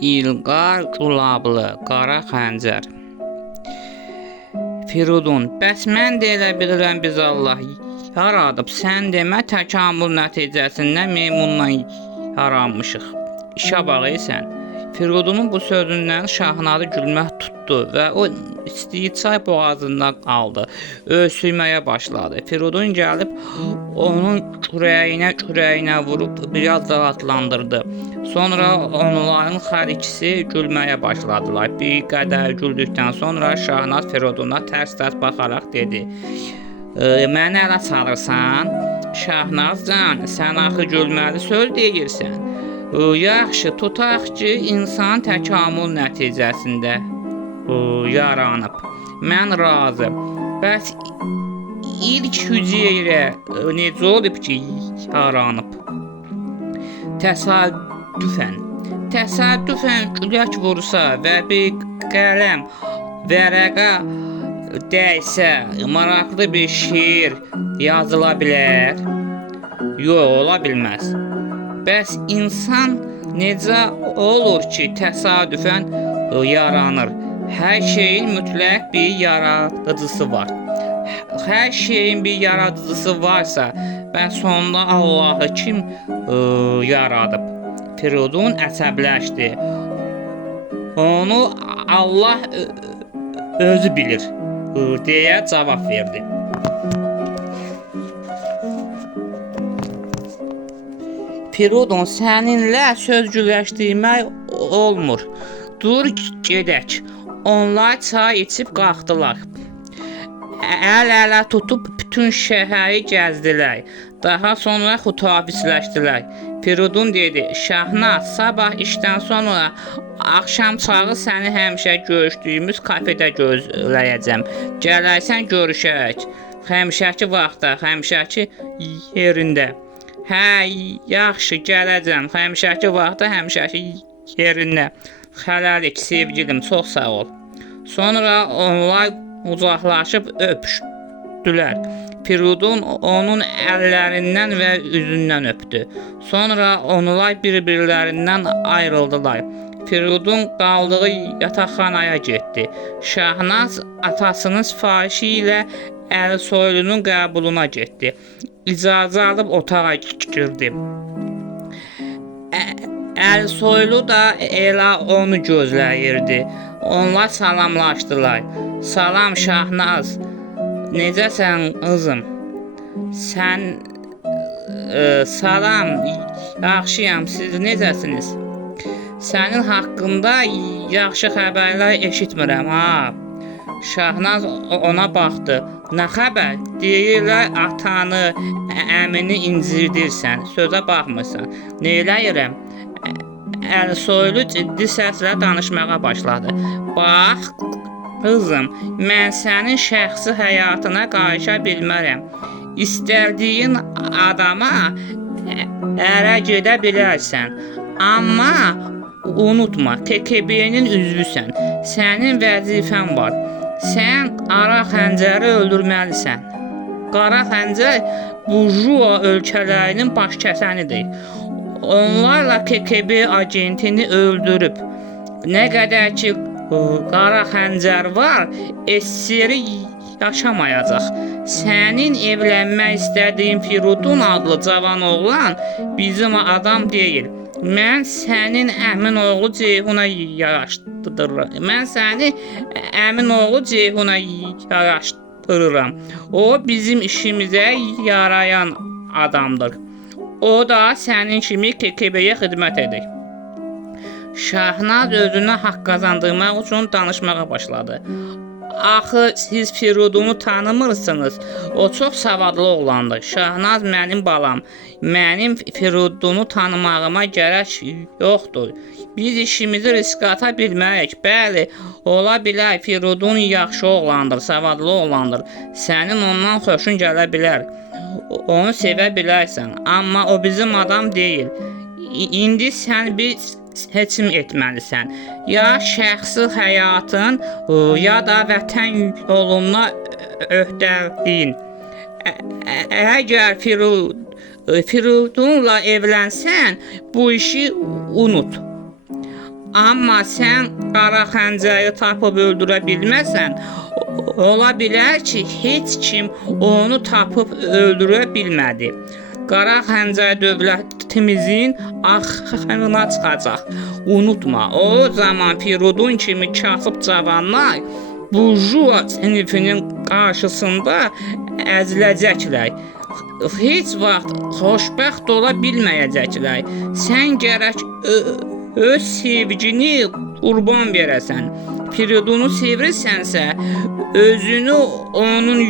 İlqar Qulablı, Qara Xəncər. Firidun, bəs mən də elə bilirəm biz Allah yaradıb, sən demə təkamül nəticəsində meymunla yaranmışıq. İşə bax sən. Firidunun bu sözündən Şahnadı gülmək tutdu və o içdiyi çay boğazından qaldı. Öksürməyə başladı. Firidun gəlib onun kürəyinə vurub biraz rahatlandırdı. Sonra onların hər ikisi gülməyə başladılar. Bir qədər güldükdən sonra Şahnaz Firiduna tərs-tərs baxaraq dedi: "Məni ələ çalırsan? Şahnazcan, sən axı gülməli söz deyirsən. Yaxşı, tutaq ki, insan təkamül nəticəsində yaranıb. Mən razı. Bəs ilk hüceyrə necə olub ki, yaranıb? Təsadüfən külək vursa və bir qələm vərəqə dəysə, maraqlı bir şeir yazıla bilər? Yox, ola bilməz. Bəs insan necə olur ki, təsadüfən yaranır? Hər şeyin mütləq bir yaradıcısı var. Hər şeyin bir yaradıcısı varsa, bəs onda Allahı kim yaradıb?" Firidun əsəbləşdi. "Onu Allah özü bilir," deyə cavab verdi. Firidun, səninlə söz güləşdirmək olmur. Dur gedək. Onlar çay içib qalxdılar. Əl-ələ tutub bütün şəhəri gəzdilər. Daha sonra xudahafizləşdilər. Firidun dedi: "Şahnaz, sabah işdən sonra axşam çağı səni həmişə görüşdüyümüz kafedə gözləyəcəm. Gələrsən görüşərək. Həmişəki vaxtda, həmişəki yerində." "Hə, yaxşı, gələcəm. Həmişəki vaxtda, həmişəki yerində. Hələlik sevgilim, çox sağ ol." Sonra onlar uzaqlaşıb öpüşdülər. Firidun onun əllərindən və üzündən öpdü. Sonra onlar bir-birlərindən ayrıldılar. Firidun qaldığı yataqxanaya getdi. Şahnaz atasının sifarişi ilə Əlsoylunun qəbuluna getdi. İcazə alıb otağa girdi. Əlsoylu da elə onu gözləyirdi. Onlar salamlaşdılar. "Salam Şahnaz, necəsən qızım?" "Sən salam, yaxşıyam, siz necəsiniz?" "Sənin haqqında yaxşı xəbərlər eşitmirəm ha." Şahnaz ona baxdı. "Nə xəbər? Deyirlər atanı, əmini incirdirsən, sözə baxmırsan. Neyləyirəm?" Əlsoylu ciddi səslə danışmağa başladı. "Bax, qızım, mən sənin şəxsi həyatına qarışa bilmərəm. İstədiyin adama ərə gedə bilərsən. Amma unutma, KGB-nin üzvüsən. Sənin vəzifən var. Sən Qara Xəncəri öldürməlisən." Qara Xəncər burjua ölkələrinin baş kəsənidir. Onlarla KGB agentini öldürüb. Nə qədər ki Qara Xəncər var, SSR yaşamayacaq. Sənin evlənmək istədiyin Firidun adlı cavan oğlan bizim adam deyil. Mən sənin əmin oğlu Ceyhuna yaraşdırıram. O bizim işimizə yarayan adamdır. O da sənin kimi KGB-yə xidmət edir. Şahnaz özünə haqq qazandırmaq üçün danışmağa başladı. "Axı siz Firidunu tanımırsınız. O çox savadlı oğlandır. Şahnaz mənim balam. Mənim Firidunu tanımağıma gərək yoxdur. Biz işimizi riskə ata bilməyik. Bəli, ola bilər Firidun yaxşı oğlandır, savadlı oğlandır. Sənin ondan xoşun gələ bilər. Onu sevə bilərsən. Amma o bizim adam deyil. İndi sən bir seçim etməlisən. Ya şəxsi həyatın, ya da vətən yoluna öhdəliyin. Əgər Firidunla evlənsən, bu işi unut. Amma sən qara xəncəri tapıb öldürə bilməsən, ola bilər ki, heç kim onu tapıb öldürə bilmədi. Qara xəncər dövlətimizin axırına çıxacaq. Unutma, o zaman Firidun kimi kasıb cavanlar burjuva sinifinin qarşısında əziləcəklər. Heç vaxt xoşbəxt ola bilməyəcəklər. Sən gərək öz sevgini qurban verəsən. Firidunu sevirsənsə, özünü onun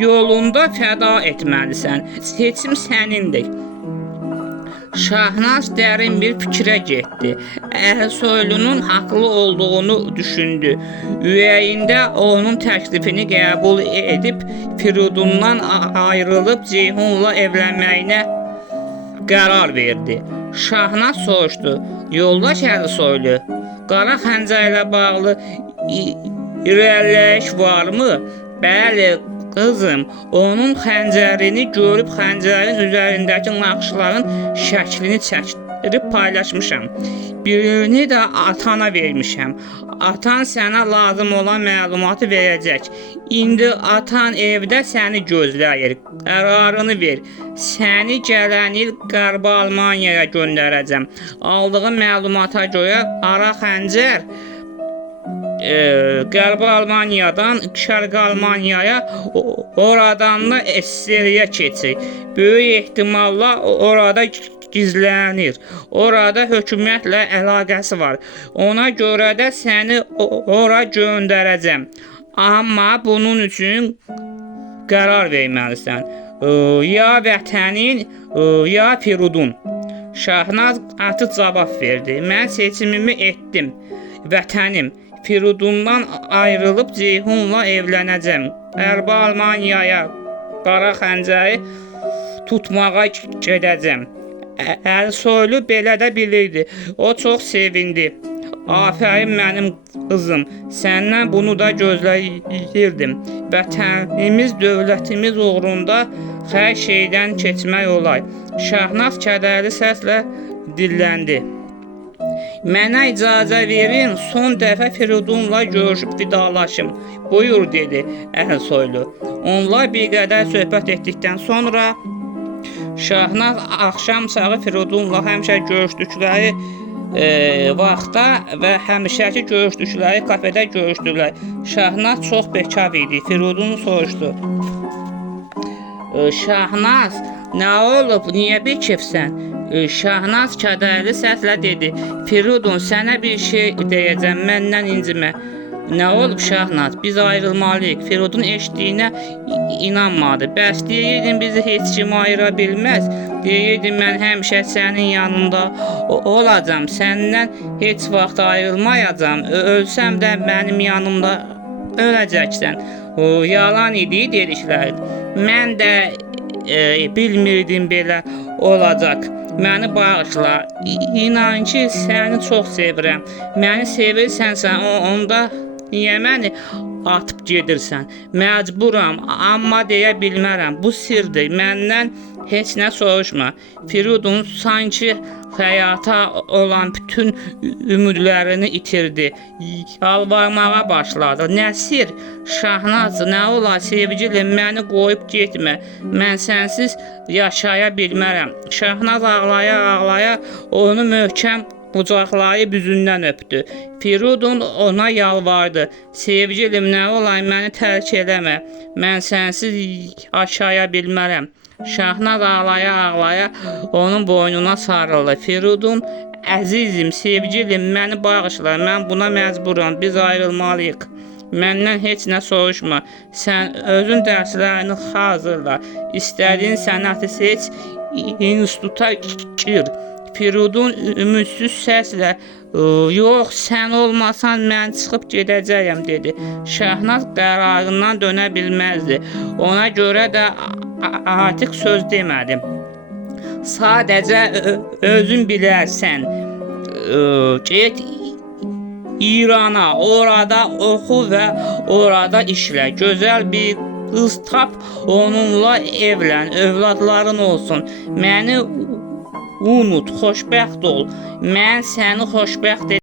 yolunda fəda etməlisən. Seçim sənindir. Şahnaz dərin bir fikrə getdi. Ərsoylunun haqlı olduğunu düşündü. Ürəyində onun təklifini qəbul edib Firidundan ayrılıb Ceyhunla evlənməyinə qərar verdi. Şahnaz soruşdu: "Yoldaş Ərsoylu, qara xəncərlə bağlı irəliləyiş varmı?" "Bəli, qızım, onun xəncərini görüb xəncərin üzərindəki naxışların şəklini çəkdirib paylaşmışam. Birini də atana vermişəm. Atan sənə lazım olan məlumatı verəcək. İndi atan evdə səni gözləyir. Qərarını ver. Səni gələn il Qərbi Almaniyaya göndərəcəm. Aldığım məlumata görə qara xəncər Qərbi Almaniyadan Şərqi Almaniyaya, oradan da SSR-yə keçir. Böyük ehtimalla orada gizlənir. Orada hökumətlə əlaqəsi var. Ona görə də səni ora göndərəcəm. Amma bunun üçün qərar verməlisən. Ya vətənin, ya Firidun." Şahnaz atı cavab verdi: "Mən seçimimi etdim. Vətənim. Firidundan ayrılıb Ceyhunla evlənəcəm. Qərbi Almaniyaya qara xəncəri tutmağa gedəcəm." Ərsoylu belə də bilirdi. O çox sevindi. "Afərin mənim qızım, səndən bunu da gözləyirdim. Vətənimiz, dövlətimiz uğrunda hər şeydən keçmək olar." Şahnaz kədərli səslə dilləndi: "Mənə icazə verin, son dəfə Firidunla görüşüb vidalaşım." "Buyur," dedi Ərsoylu. Onlar bir qədər söhbət etdikdən sonra Şahnaz axşam çağı Firidunla həmişə görüşdükləri vaxtda və həmişəki görüşdükləri kafedə görüşdülər. Şahnaz çox bekar idi. Firidun soruşdu: "Şahnaz, nə olub? Niyə bekefsən?" Şahnaz kədərli səslə dedi: "Firidun, sənə bir şey deyəcəm, məndən incimə." "Nə olub Şahnaz? Biz ayrılmalıyıq." Firidun eşitdiyinə inanmadı. "Bəs deyirdin bizi heç kim ayıra bilməz. Deyirdin mən həmişə sənin yanında olacam. Səndən heç vaxt ayrılmayacam. Ölsəm də mənim yanımda öləcəksən." "Yalan idi dedikləri. Mən də bilmirdim belə olacaq. Məni bağışla. İnan ki, səni çox sevirəm. Məni sevirsənsə, onda niyə məni atıb gedirsən? Məcburam, amma deyə bilmərəm. Bu sirdir. Məndən heç nə soruşma." Firidun sanki həyata olan bütün ümidlərini itirdi. Yalvarmağa başladı. "Nə sir? Şahnaz, nə olar sevgilim, məni qoyub getmə. Mən sənsiz yaşaya bilmərəm." Şahnaz ağlaya-ağlaya onu möhkəm qucaqlayıb üzündən öpdü. Firidun ona yalvardı: "Sevgilim, nə olar məni tərk eləmə. Mən sənsiz yaşaya bilmərəm." Şahnaz ağlaya-ağlaya onun boynuna sarıldı. Firidun: "Əzizim, sevgilim, məni bağışla. Mən buna məcburam. Biz ayrılmalıyıq. Məndən heç nə soruşma. Sən özün dərslərini hazırla. İstədiyin sənəti seç, instituta gir." Firidun ümidsiz səslə: "Yox, sən olmasan mən çıxıb gedəcəyəm," dedi. Şahnaz qərarından dönə bilməzdi. Ona görə də artıq söz demədi. "Sadəcə özün bilərsən. Get İrana, orada oxu və orada işlə. Gözəl bir qız tap, onunla evlən, övladların olsun. Məni unut, xoşbəxt ol. Mən səni xoşbəxt